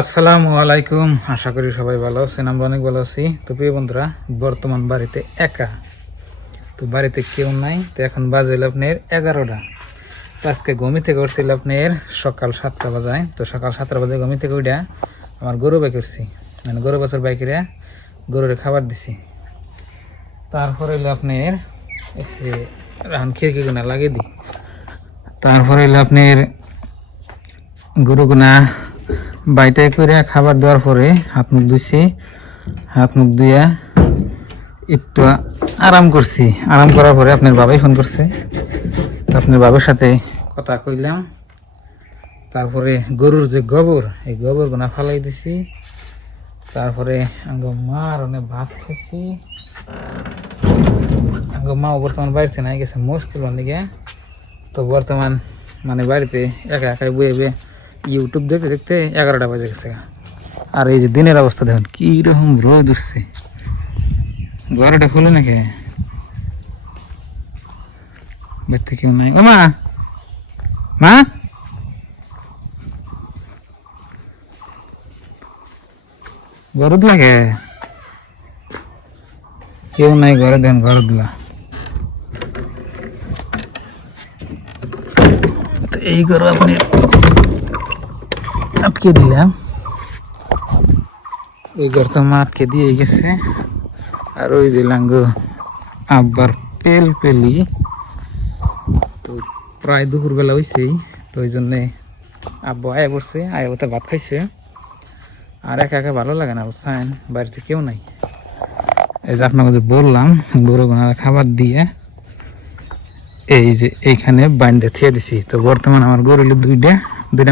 আসসালামু আলাইকুম। আশা করি সবাই ভালো আছেন, আমরা অনেক ভালো আছি। তো প্রিয় বন্ধুরা, বর্তমান বাড়িতে একা, তো বাড়িতে কেউ নাই। তো এখন বাজে আপনার 11টা। তো আজকে ঘুমি থেকে উঠছিল আপনার সকাল 7টা বাজায়। তো সকাল 7টা বাজে ঘুমি থেকে উঠে আমার গরু বাই করছি, মানে গরু বাছার বাইকেরা গরুরে খাবার দিছি। তারপরে হইলো আপনার রান খিড়কি গুনা লাগিয়ে দিই। তারপরে হইলো আপনার গরুগুনা বাইতে করে খাবার দেওয়ার পরে হাত মুখ ধুইছি। হাত মুখ ধুইয়া একটু আরাম করছি। আরাম করার পরে আপনার বাবাই ফোন করছে, তো আপনার বাবার সাথে কথা কইলাম। তারপরে গরুর যে গোবর, এই গোবর গুনা ফালাই দিছি। তারপরে মার অনেক ভাত খেয়েছি। মাও বর্তমান বাড়িতে নাই, গেছে মোষ তুলবার দিকে। তো বর্তমান মানে বাড়িতে একা একাই বয়ে ইউটিউব দেখতে দেখতে 11টা বাজে গেছে। আর এই যে দিনের অবস্থা দেখুন কি রকম রোদ উঠছে। ঘরটা খুলে নাকি দেখতে কেউ নাই। ও মা, মা গরদ লাগে, কেউ নাই ঘরে। দেখুন গরদ লা, তো এই ঘর আপনি আটকে দিলাম। এই ঘর তো মা আটকে দিয়ে গেছে। আর ওই যে লাঙ্গো আব্বার পেলি, তো প্রায় দুপুরবেলা হয়েছেই। তো ওই জন্যে আব্বু আয় পড়ছে, আয় ওতে ভাত খাইছে। আর একা একা ভালো লাগে না, বুঝছেন, বাড়িতে কেউ নাই। এই যে আপনাকে যে বললাম গরুগুনার খাবার দিয়ে এই যে এইখানে বাইন্দে থিয়ে দিছি। তো বর্তমান আমার গরু হলো দুইটা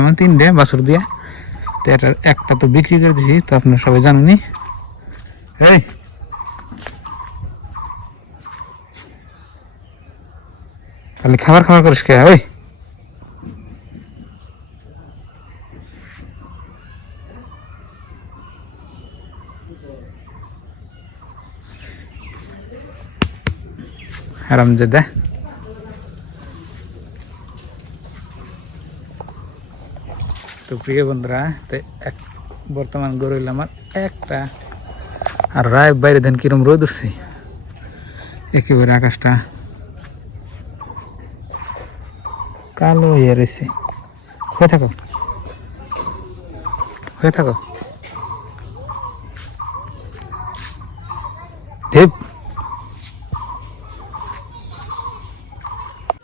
মানে 3টে বাছুর দিয়ে। তো একটা তো বিক্রি করে দিছি, তো আপনারা সবাই জানেনি। এই খালি খাবার খাবার করিস কে? ওই হারামজাদা। তো প্রিয় বন্ধুরা, তো বর্তমান গরু হইল আমার একটা। আর রায় বাইরে দেন কিরম রোদ উঠছে, একেবারে আকাশটা কালো হয়ে রয়েছে। হয়ে থাকো, হয়ে থাকো। ঢেপ।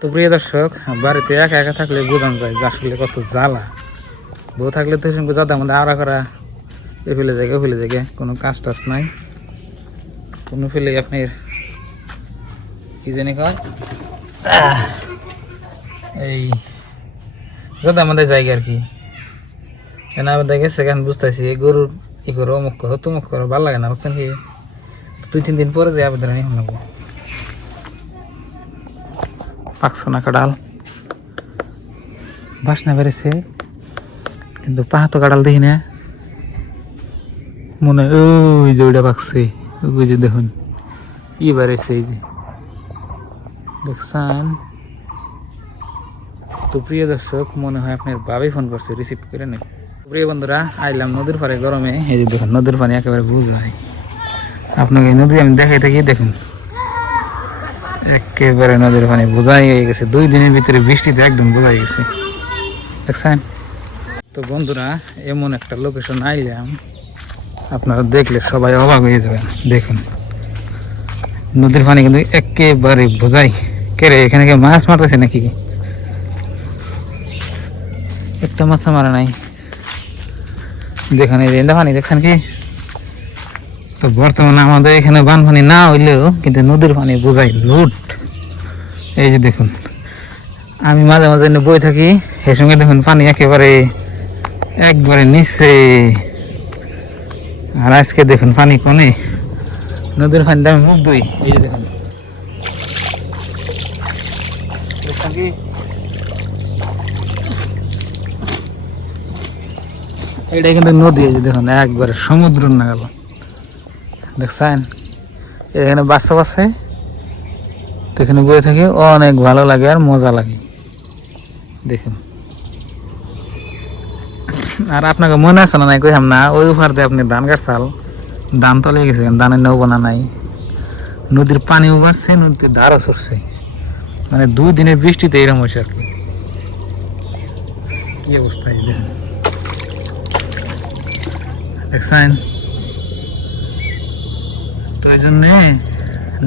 তো প্রিয় দর্শক, বাড়িতে একা একা থাকলে বোঝানো যায় যে আসলে কত জ্বালা। বউ থাকলে তো সঙ্গে যাদের মধ্যে আড়া করা, এ ফেলে জায়গা কোনো কাজ টাজ নাই, কোনো ফেলে আপনার কি জানি কয় এই যাদের আমাদের জায়গা আর কি। এখানে আমাদের গেছে, এখানে বুঝতেছি গরুর ই করো, অমুক করো, তমুক করো, ভালো লাগে না, বুঝছেন কি। 2-3 দিন পরে যে আবেদন নিয়ে নেবো। পাকছো না কাঁড়াল, বাসনা বেড়েছে, কিন্তু পাহা তো কাঁড়াল দেখি না। মনে হয় ওই যে ওইটা পাকছে, ওই যে দেখুন ই বেড়েছে, এই যে দেখছেন। তো প্রিয় দর্শক, মনে হয় আপনার বাবাই ফোন করছে, রিসিভ করে নেই। প্রিয় বন্ধুরা, আইলাম নদীর পাড়ে গরমে। এই যে দেখুন নদীর পানি একেবারে বুঝ হয়। আপনাকে এই নদী আমি দেখাই থাকি, দেখুন একেবারে নদীর পানি বোঝাই হয়ে গেছে। 2 দিনের ভিতরে বৃষ্টিতে একদম বোঝাই গেছে, দেখছেন। তো বন্ধুরা, এমন একটা লোকেশন আইলাম, আপনারা দেখলে সবাই অবাক হয়ে যাবেন। দেখুন নদীর পানি কিন্তু একেবারে বোঝাই। কে রে, এখানে কে মাছ মারতেছে নাকি? একটা মাছ মারা নাই। দেখুন এই রেন্দা পানি, দেখছেন কি। তো বর্তমানে আমাদের এখানে বান পানি না হইলেও কিন্তু নদীর পানি বোঝাই লুট। এই যে দেখুন, আমি মাঝে মাঝে বই থাকি, সেই সঙ্গে দেখুন পানি একবারে নিচে। আর আজকে দেখুন পানি কোনে, নদীর পানি দামে মুখ দুই। এই যে দেখুন, দেখছেন কি, এটা কিন্তু নদী। এই যে দেখুন একবারে সমুদ্র না গেল, দেখছেন। এখানে বাচ্চা আছে, তো এখানে বয়ে থাকি, অনেক ভালো লাগে আর মজা লাগে। দেখুন আর আপনাকে মনে আছে না নাই কইলাম না ওই উপর দিয়ে আপনি ধান গাছ চাল ধান তলে গেছে ধানের নৌ বানা নাই নদীর পানিও বাড়ছে নদীর ধারও সরছে মানে 2 দিনের বৃষ্টিতে এরকম হয়েছে আর কি কি অবস্থা এই দেখেন দেখছেন তো এই জন্যে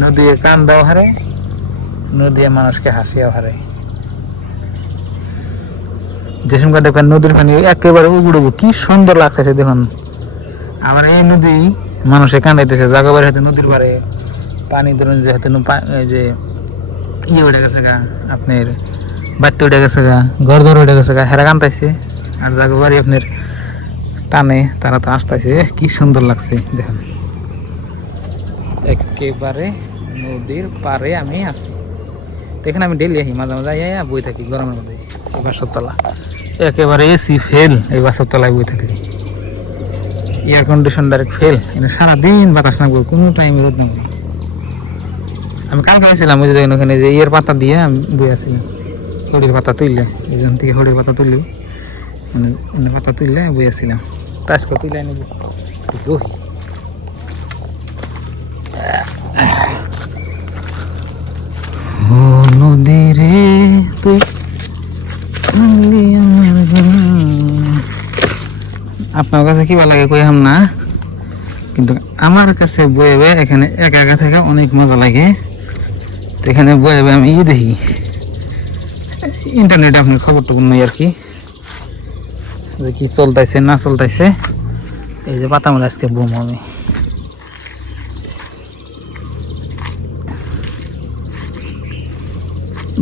নদী কান্দাও হারে নদী মানুষকে হাসিয়াও হারে যে সময় দেখবেন নদীর পানি একেবারে উবুড়বো কি সুন্দর লাগতেছে দেখুন আবার এই নদী মানুষে কান্দাইতেছে জায়গা বাড়ি হয়তো নদীর পারে পানি ধরুন যে হয়তো যে উঠে গেছে গা আপনার বাড়িতে উঠে গেছে গা ঘর ধর উঠে গেছে গা হেরা কান্দাইছে আর জায়গা বাড়ি আপনার টানে তারা তো আসতেছে কি সুন্দর লাগছে দেখুন একেবারে নদীর পারে আমি আছি তো এখানে আমি ডেলি আসি মাঝে মাঝে বই থাকি গরমের মধ্যে এই বাসর তলা একেবারে এসি ফেল এই বাসর তলায় বই থাকি এয়ার কন্ডিশন ডাইরেক্ট ফেল এখানে সারাদিন বাতাস না কোনো টাইমে রোদ না আমি কালকে আসছিলাম ওই যে দেখেন ওখানে যে ইয়ের পাতা দিয়ে আমি বই আছি হরির পাতা তুললে এইজন থেকে হরির পাতা তুললি মানে পাতা তুললে বই আসছিলাম তাজকে তুলে নিব বহি ও নদী রে তুই আপনার কাছে কি ভালো লাগে কইলাম না কিন্তু আমার কাছে বইবে এখানে একা একা থাকা অনেক মজা লাগে তো এখানে বইবে আমি দেখি ইন্টারনেটে আপনার খবর টবর নেই আর কি যে কি চলতেছে না চলতেছে এই যে পাতা মধ্যে আজকে বুম আমি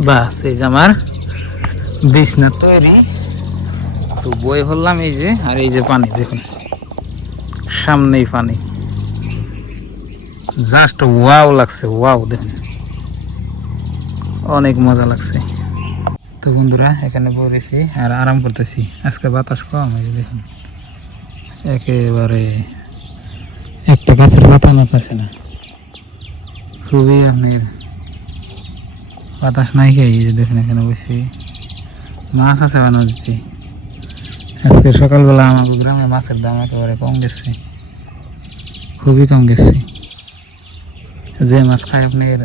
বাস এই যে আমার বিছনা তৈরি তো বই ফেললাম এই যে আর এই যে পানি দেখুন সামনেই পানি জাস্ট ওয়াও লাগছে ওয়াও দেখুন অনেক মজা লাগছে তো বন্ধুরা এখানে বসেছি আর আরাম করতেছি আজকে বাতাস কম এই যে দেখুন একেবারে একটা গাছের পাতা নাচছে না খুবই আপনার বাতাস নাই খেয়ে এই যে দেখুন এখানে বসে মাছ আছে নদীতে আজকে সকালবেলা আমাকে গ্রামে মাছের দাম একেবারে কম গেছে খুবই কম গেছে যে মাছ খায় আপনার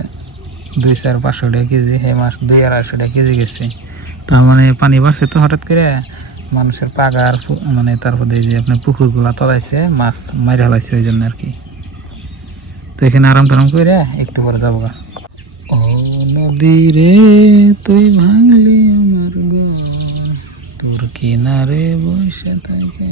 200-500 টাকা কেজি সেই মাছ 200-250 টাকা কেজি গেছে তার মানে পানি বাড়ছে তো হঠাৎ করে মানুষের পাগার মানে তারপরে যে আপনার পুকুরগুলা তলাইছে মাছ মাইরা হালাইছে ওই জন্য আর কি তো এখানে আরাম টারাম করে একটু পরে যাবো গা ও নদী রে তুই ভাঙলি আমার ঘর তোর কিনারে বসে থাকে